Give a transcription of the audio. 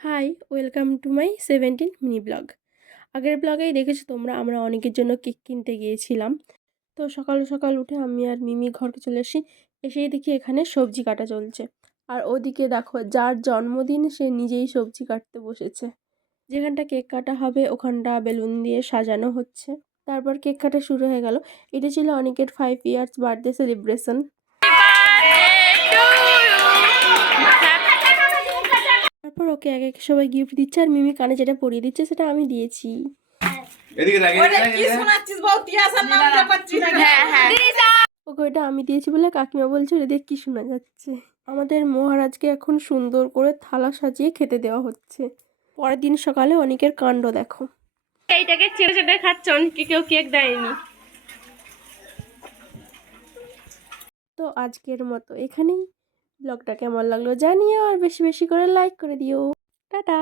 High, welcome to my 17 mini blog. আগের ব্লগেই দেখেছো তোমরা আমরা অনেকের জন্য কেক কিনতে গিয়েছিলাম। তো সকাল সকাল উঠে আমি আর মিমি ঘরকে চলে এসেছি। এসেই দেখি এখানে সবজি কাটা চলছে। আর ওদিকে দেখো যার জন্মদিন সে নিজেই সবজি কাটতে বসেছে। যেখানটা কেক কাটা হবে ওখানটা বেলুন দিয়ে সাজানো হচ্ছে। তারপর কেক কাটা শুরু হয়ে গেল। এটা ছিল অনেকের 5 ইয়ার্স বার্থডে সেলিব্রেশন। তারপর ওকে এক এক সবাই গিফট দিচ্ছে আর মিমি কানে যেটা পরিয়ে দিচ্ছে সেটা আমি দিয়েছি। ওকে ওটা আমি দিয়েছি বলে কাকিমা বলছে ওটা দিয়ে কি শোনা যাচ্ছে। আমাদের মহারাজকে এখন সুন্দর করে থালা সাজিয়ে খেতে দেওয়া হচ্ছে। পরের দিন সকালে অনেকের কাণ্ড দেখো। এইটাকে ছেড়ে ছেড়ে খাচ্ছে, অনেকে কেউ কেক দেয়নি। তো আজকের মতো এখানেই। ব্লগটা কেমন লাগলো জানিও আর বেশি বেশি করে লাইক করে দিও। টাটা।